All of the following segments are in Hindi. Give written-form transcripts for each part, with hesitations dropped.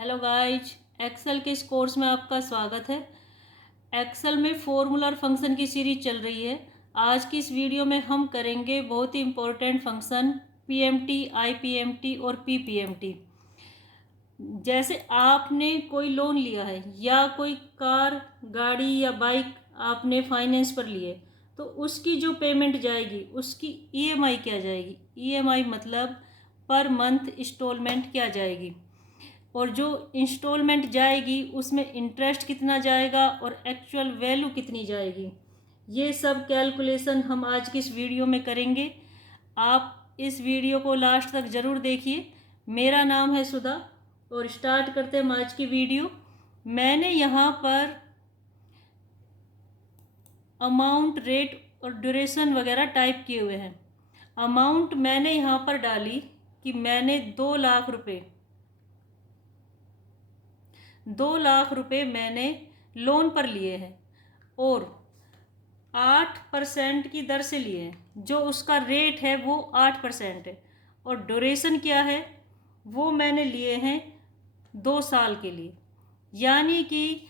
हेलो गाइज, एक्सेल के इस कोर्स में आपका स्वागत है। एक्सेल में फॉर्मूलर फंक्शन की सीरीज चल रही है। आज की इस वीडियो में हम करेंगे बहुत ही इम्पोर्टेंट फंक्शन पीएमटी, आईपीएमटी और पीपीएमटी। जैसे आपने कोई लोन लिया है या कोई कार, गाड़ी या बाइक आपने फाइनेंस पर लिए, तो उसकी जो पेमेंट जाएगी उसकी ईएमआई क्या जाएगी। ईएमआई मतलब पर मंथ इंस्टॉलमेंट क्या जाएगी, और जो इंस्टॉलमेंट जाएगी उसमें इंटरेस्ट कितना जाएगा और एक्चुअल वैल्यू कितनी जाएगी। ये सब कैलकुलेशन हम आज की इस वीडियो में करेंगे। आप इस वीडियो को लास्ट तक ज़रूर देखिए। मेरा नाम है सुधा और स्टार्ट करते हैं हम आज की वीडियो। मैंने यहाँ पर अमाउंट, रेट और ड्यूरेशन वगैरह टाइप किए हुए हैं। अमाउंट मैंने यहाँ पर डाली कि मैंने 2 लाख रुपए मैंने लोन पर लिए हैं और 8% की दर से लिए हैं। जो उसका रेट है वो 8% है और ड्यूरेशन क्या है वो मैंने लिए हैं 2 साल के लिए, यानी कि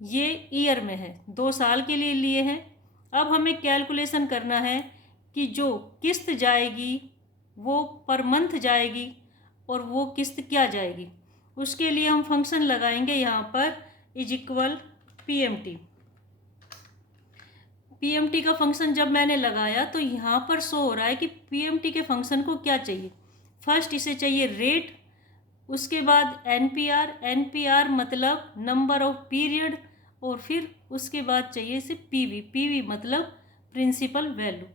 ये ईयर में है, 2 साल के लिए लिए हैं। अब हमें कैलकुलेशन करना है कि जो किस्त जाएगी वो पर मंथ जाएगी और वो किस्त क्या जाएगी। उसके लिए हम फंक्शन लगाएंगे यहाँ पर इज इक्वल पीएमटी। पीएमटी का फंक्शन जब मैंने लगाया तो यहाँ पर शो हो रहा है कि पीएमटी के फंक्शन को क्या चाहिए। फर्स्ट इसे चाहिए रेट, उसके बाद एनपीआर, एनपीआर मतलब नंबर ऑफ पीरियड, और फिर उसके बाद चाहिए इसे पीवी, पीवी मतलब प्रिंसिपल वैल्यू।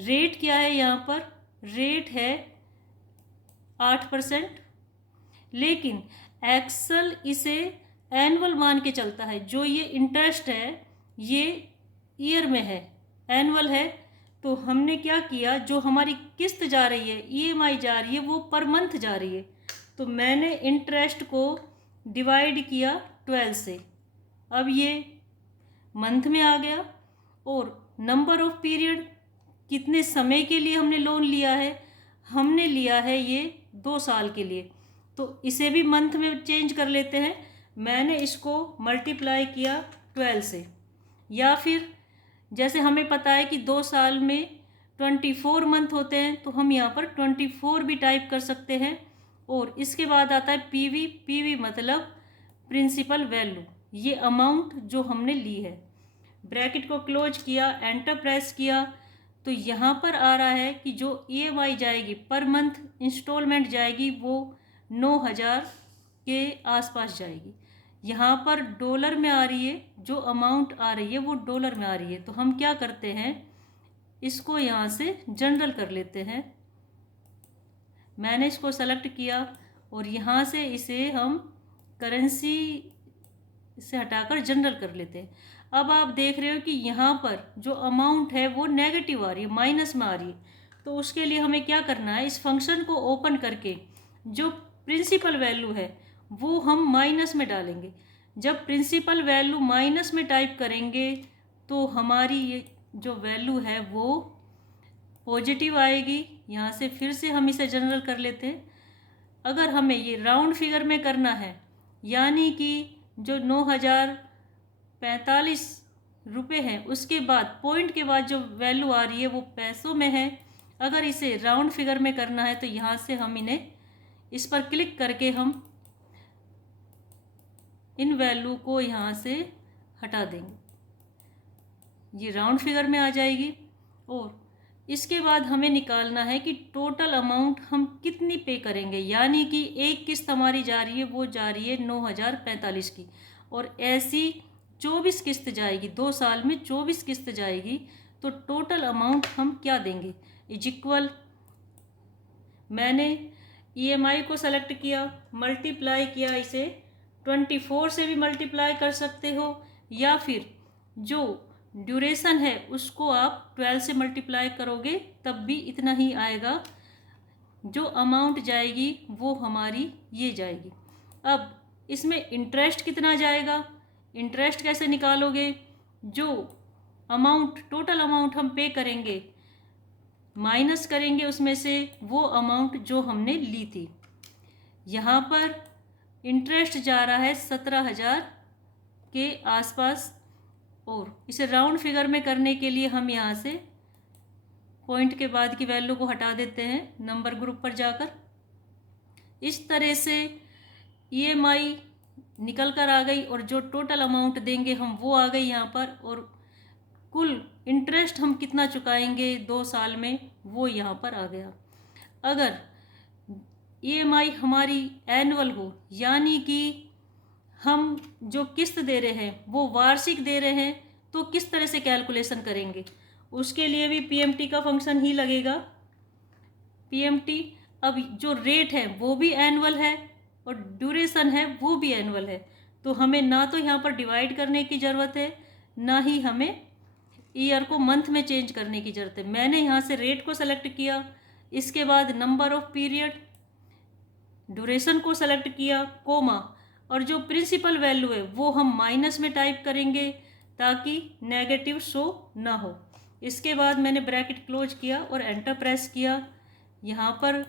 रेट क्या है यहाँ पर, रेट है 8%, लेकिन एक्सेल इसे एनुअल मान के चलता है। जो ये इंटरेस्ट है ये ईयर में है, एनुअल है। तो हमने क्या किया, जो हमारी किस्त जा रही है, ईएमआई जा रही है, वो पर मंथ जा रही है। तो मैंने इंटरेस्ट को डिवाइड किया 12 से, अब ये मंथ में आ गया। और नंबर ऑफ पीरियड, कितने समय के लिए हमने लोन लिया है, हमने लिया है ये 2 साल के लिए, तो इसे भी मंथ में चेंज कर लेते हैं। मैंने इसको मल्टीप्लाई किया 12 से, या फिर जैसे हमें पता है कि 2 साल में 24 मंथ होते हैं, तो हम यहाँ पर 24 भी टाइप कर सकते हैं। और इसके बाद आता है पीवी, पीवी मतलब प्रिंसिपल वैल्यू, ये अमाउंट जो हमने ली है। ब्रैकेट को क्लोज किया, एंटर प्रेस किया, तो यहाँ पर आ रहा है कि जो ईएमआई जाएगी पर मंथ इंस्टॉलमेंट जाएगी वो 9,000 के आसपास जाएगी। यहाँ पर डॉलर में आ रही है, जो अमाउंट आ रही है वो डॉलर में आ रही है। तो हम क्या करते हैं, इसको यहाँ से जनरल कर लेते हैं। मैंने इसको सेलेक्ट किया और यहाँ से इसे हम करेंसी से हटाकर जनरल कर लेते हैं। अब आप देख रहे हो कि यहाँ पर जो अमाउंट है वो नेगेटिव आ रही है, माइनस में आ रही है। तो उसके लिए हमें क्या करना है, इस फंक्शन को ओपन करके जो प्रिंसिपल वैल्यू है वो हम माइनस में डालेंगे। जब प्रिंसिपल वैल्यू माइनस में टाइप करेंगे तो हमारी ये जो वैल्यू है वो पॉजिटिव आएगी। यहाँ से फिर से हम इसे जनरल कर लेते हैं। अगर हमें ये राउंड फिगर में करना है, यानी कि जो 9,045 रुपये हैं उसके बाद पॉइंट के बाद जो वैल्यू आ रही है वो पैसों में है। अगर इसे राउंड फिगर में करना है तो यहाँ से हम इन्हें, इस पर क्लिक करके हम इन वैल्यू को यहाँ से हटा देंगे, ये राउंड फिगर में आ जाएगी। और इसके बाद हमें निकालना है कि टोटल अमाउंट हम कितनी पे करेंगे, यानी कि एक किस्त हमारी जा रही है वो जा रही है 9,045 की, और ऐसी 24 किस्त जाएगी, 2 साल में 24 किस्त जाएगी। तो टोटल अमाउंट हम क्या देंगे, इज इक्वल, मैंने ईएमआई को सेलेक्ट किया, मल्टीप्लाई किया, इसे 24 से भी मल्टीप्लाई कर सकते हो, या फिर जो ड्यूरेशन है उसको आप 12 से मल्टीप्लाई करोगे तब भी इतना ही आएगा। जो अमाउंट जाएगी वो हमारी ये जाएगी। अब इसमें इंटरेस्ट कितना जाएगा, इंटरेस्ट कैसे निकालोगे, जो अमाउंट, टोटल अमाउंट हम पे करेंगे माइनस करेंगे उसमें से वो अमाउंट जो हमने ली थी। यहाँ पर इंटरेस्ट जा रहा है 17,000 के आसपास। और इसे राउंड फिगर में करने के लिए हम यहाँ से पॉइंट के बाद की वैल्यू को हटा देते हैं नंबर ग्रुप पर जाकर। इस तरह से EMI निकल कर आ गई और जो टोटल अमाउंट देंगे हम वो आ गई यहाँ पर, और कुल इंटरेस्ट हम कितना चुकाएंगे 2 साल में वो यहाँ पर आ गया। अगर EMI हमारी एनुअल हो, यानी कि हम जो किस्त दे रहे हैं वो वार्षिक दे रहे हैं, तो किस तरह से कैलकुलेशन करेंगे, उसके लिए भी PMT का फंक्शन ही लगेगा। PMT अब जो रेट है वो भी एनुअल है और ड्यूरेशन है वो भी एनुअल है, तो हमें ना तो यहाँ पर डिवाइड करने की ज़रूरत है, ना ही हमें ईयर को मंथ में चेंज करने की ज़रूरत है। मैंने यहाँ से रेट को सेलेक्ट किया, इसके बाद नंबर ऑफ पीरियड, ड्यूरेशन को सेलेक्ट किया, कोमा, और जो प्रिंसिपल वैल्यू है वो हम माइनस में टाइप करेंगे ताकि नेगेटिव शो ना हो। इसके बाद मैंने ब्रैकेट क्लोज किया और एंटर प्रेस किया। यहाँ पर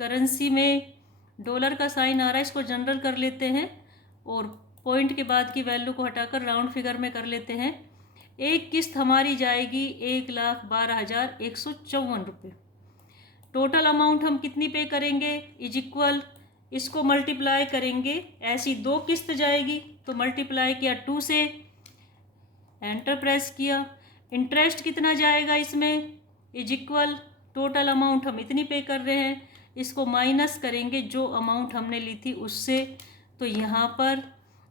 करेंसी में डॉलर का साइन आ रहा है, इसको जनरल कर लेते हैं और पॉइंट के बाद की वैल्यू को हटाकर राउंड फिगर में कर लेते हैं। एक किस्त हमारी जाएगी 1,12,154 रुपये। टोटल अमाउंट हम कितनी पे करेंगे इज इक्वल, इसको मल्टीप्लाई करेंगे, ऐसी 2 किस्त जाएगी तो मल्टीप्लाई किया 2 से, एंटर प्रेस किया। इंटरेस्ट कितना जाएगा इसमें इज इक्वल, टोटल अमाउंट हम इतनी पे कर रहे हैं, इसको माइनस करेंगे जो अमाउंट हमने ली थी उससे, तो यहाँ पर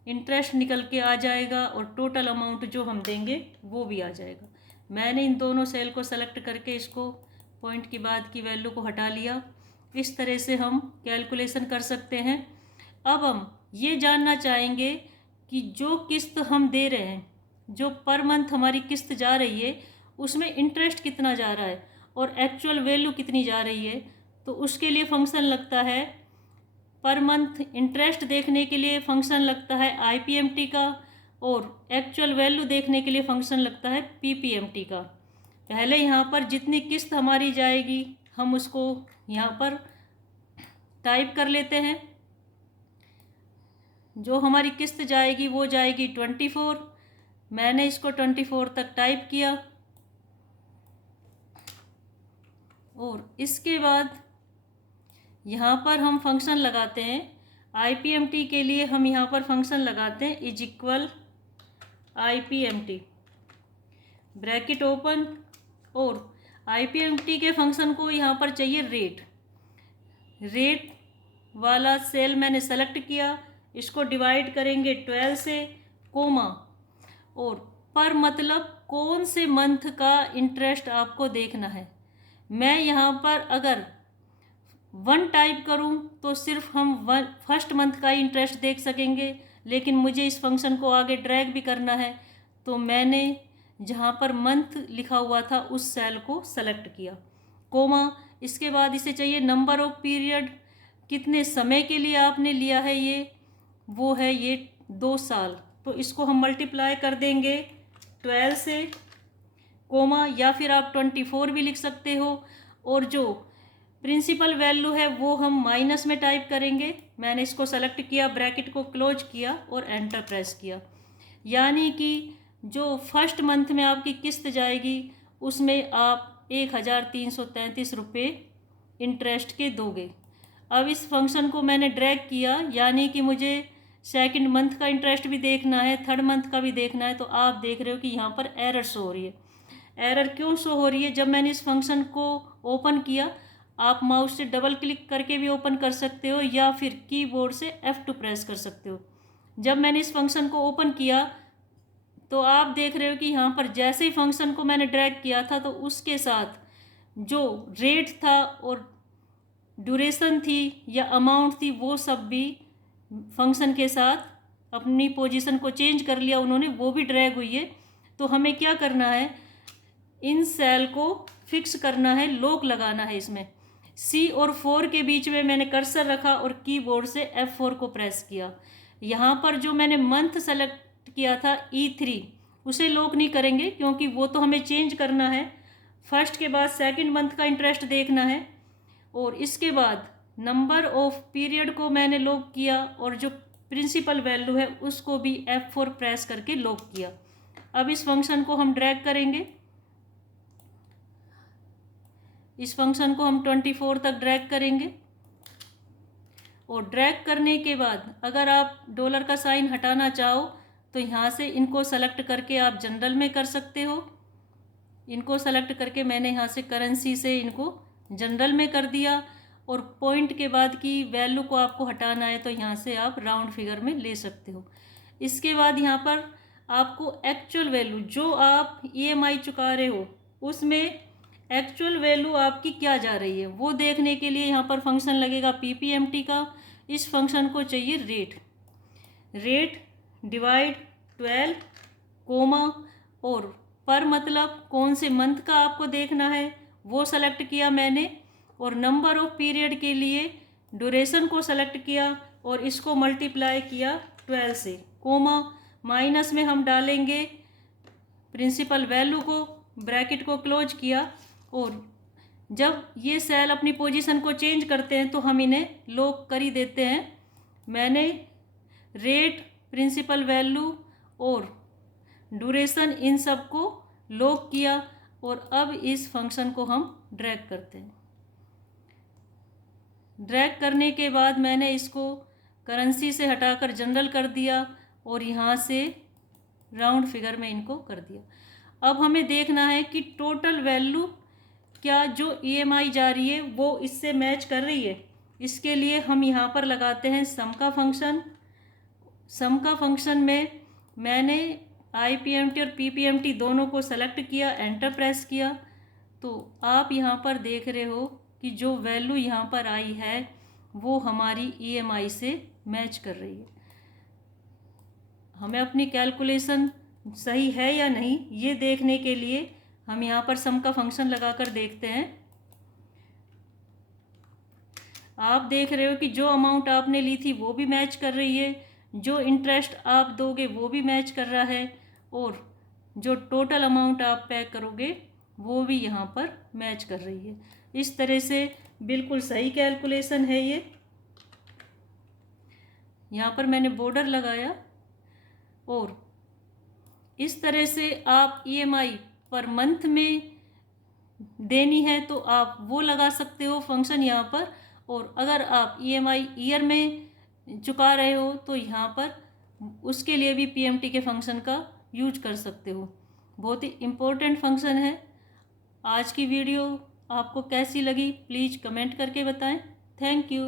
इंटरेस्ट निकल के आ जाएगा और टोटल अमाउंट जो हम देंगे वो भी आ जाएगा। मैंने इन दोनों सेल को सेलेक्ट करके इसको पॉइंट के बाद की वैल्यू को हटा लिया। इस तरह से हम कैलकुलेशन कर सकते हैं। अब हम ये जानना चाहेंगे कि जो किस्त हम दे रहे हैं, जो पर मंथ हमारी किस्त जा रही है, उसमें इंटरेस्ट कितना जा रहा है और एक्चुअल वैल्यू कितनी जा रही है। तो उसके लिए फंक्शन लगता है पर मंथ इंटरेस्ट देखने के लिए फंक्शन लगता है IPMT का, और एक्चुअल वैल्यू देखने के लिए फंक्शन लगता है PPMT का। पहले यहाँ पर जितनी किस्त हमारी जाएगी हम उसको यहाँ पर टाइप कर लेते हैं। जो हमारी किस्त जाएगी वो जाएगी 24, मैंने इसको 24 तक टाइप किया और इसके बाद यहाँ पर हम फंक्शन लगाते हैं। IPMT के लिए हम यहाँ पर फंक्शन लगाते हैं is equal IPMT, bracket open, और IPMT के फंक्शन को यहाँ पर चाहिए रेट वाला सेल मैंने सेलेक्ट किया, इसको डिवाइड करेंगे 12 से, कोमा, और पर मतलब कौन से मंथ का इंटरेस्ट आपको देखना है। मैं यहाँ पर अगर 1 टाइप करूँ तो सिर्फ हम फर्स्ट मंथ का ही इंटरेस्ट देख सकेंगे, लेकिन मुझे इस फंक्शन को आगे ड्रैग भी करना है, तो मैंने जहाँ पर मंथ लिखा हुआ था उस सेल को सेलेक्ट किया, कोमा। इसके बाद इसे चाहिए नंबर ऑफ पीरियड, कितने समय के लिए आपने लिया है ये, वो है ये 2 साल, तो इसको हम मल्टीप्लाई कर देंगे 12 से, कोमा, या फिर आप 24 भी लिख सकते हो, और जो प्रिंसिपल वैल्यू है वो हम माइनस में टाइप करेंगे। मैंने इसको सेलेक्ट किया, ब्रैकेट को क्लोज किया और एंटर प्रेस किया। यानी कि जो फर्स्ट मंथ में आपकी किस्त जाएगी उसमें आप 1,333 रुपये इंटरेस्ट के दोगे। अब इस फंक्शन को मैंने ड्रैग किया, यानी कि मुझे सेकंड मंथ का इंटरेस्ट भी देखना है, थर्ड मंथ का भी देखना है, तो आप देख रहे हो कि यहाँ पर एरर शो हो रही है। एरर क्यों शो हो रही है? जब मैंने इस फंक्शन को ओपन किया, आप माउस से डबल क्लिक करके भी ओपन कर सकते हो या फिर कीबोर्ड से F2 प्रेस कर सकते हो। जब मैंने इस फंक्शन को ओपन किया तो आप देख रहे हो कि यहाँ पर जैसे ही फंक्शन को मैंने ड्रैग किया था तो उसके साथ जो रेट था और ड्यूरेशन थी या अमाउंट थी वो सब भी फंक्शन के साथ अपनी पोजीशन को चेंज कर लिया उन्होंने, वो भी ड्रैग हुई है। तो हमें क्या करना है, इन सेल को फिक्स करना है, लॉक लगाना है इसमें। C और 4 के बीच में मैंने कर्सर रखा और कीबोर्ड से F4 को प्रेस किया। यहाँ पर जो मैंने मंथ सेलेक्ट किया था E3, उसे लॉक नहीं करेंगे क्योंकि वो तो हमें चेंज करना है। फर्स्ट के बाद सेकंड मंथ का इंटरेस्ट देखना है और इसके बाद नंबर ऑफ पीरियड को मैंने लॉक किया और जो प्रिंसिपल वैल्यू है उसको भी F4 प्रेस करके लॉक किया। अब इस फंक्शन को हम ड्रैग करेंगे, इस फंक्शन को हम 24 तक ड्रैग करेंगे और ड्रैग करने के बाद अगर आप डॉलर का साइन हटाना चाहो तो यहाँ से इनको सेलेक्ट करके आप जनरल में कर सकते हो। इनको सेलेक्ट करके मैंने यहाँ से करेंसी से इनको जनरल में कर दिया और पॉइंट के बाद की वैल्यू को आपको हटाना है तो यहाँ से आप राउंड फिगर में ले सकते हो। इसके बाद यहाँ पर आपको एक्चुअल वैल्यू जो आप EMI चुका रहे हो उसमें एक्चुअल वैल्यू आपकी क्या जा रही है वो देखने के लिए यहाँ पर फंक्शन लगेगा PPMT का। इस फंक्शन को चाहिए रेट डिवाइड 12 कोमा और पर मतलब कौन से मंथ का आपको देखना है वो सेलेक्ट किया मैंने और नंबर ऑफ पीरियड के लिए ड्यूरेशन को सेलेक्ट किया और इसको मल्टीप्लाई किया 12 से, कोमा माइनस में हम डालेंगे प्रिंसिपल वैल्यू को, ब्रैकेट को क्लोज किया और जब ये सेल अपनी पोजीशन को चेंज करते हैं तो हम इन्हें लॉक कर ही देते हैं। मैंने रेट, प्रिंसिपल वैल्यू और ड्यूरेशन इन सब को लॉक किया और अब इस फंक्शन को हम ड्रैग करते हैं। ड्रैग करने के बाद मैंने इसको करेंसी से हटाकर जनरल कर दिया और यहाँ से राउंड फिगर में इनको कर दिया। अब हमें देखना है कि टोटल वैल्यू क्या जो EMI जा रही है वो इससे मैच कर रही है। इसके लिए हम यहाँ पर लगाते हैं सम का फंक्शन। सम का फंक्शन में मैंने IPMT और PPMT दोनों को सेलेक्ट किया, एंटर प्रेस किया तो आप यहाँ पर देख रहे हो कि जो वैल्यू यहाँ पर आई है वो हमारी EMI से मैच कर रही है। हमें अपनी कैलकुलेशन सही है या नहीं ये देखने के लिए हम यहाँ पर सम का फंक्शन लगाकर देखते हैं। आप देख रहे हो कि जो अमाउंट आपने ली थी वो भी मैच कर रही है, जो इंटरेस्ट आप दोगे वो भी मैच कर रहा है और जो टोटल अमाउंट आप पे करोगे वो भी यहाँ पर मैच कर रही है। इस तरह से बिल्कुल सही कैलकुलेशन है ये। यहाँ पर मैंने बॉर्डर लगाया और इस तरह से आप EMI पर मंथ में देनी है तो आप वो लगा सकते हो फंक्शन यहाँ पर, और अगर आप EMI ईयर में चुका रहे हो तो यहाँ पर उसके लिए भी PMT के फंक्शन का यूज कर सकते हो। बहुत ही इम्पोर्टेंट फंक्शन है। आज की वीडियो आपको कैसी लगी प्लीज़ कमेंट करके बताएं। Thank you.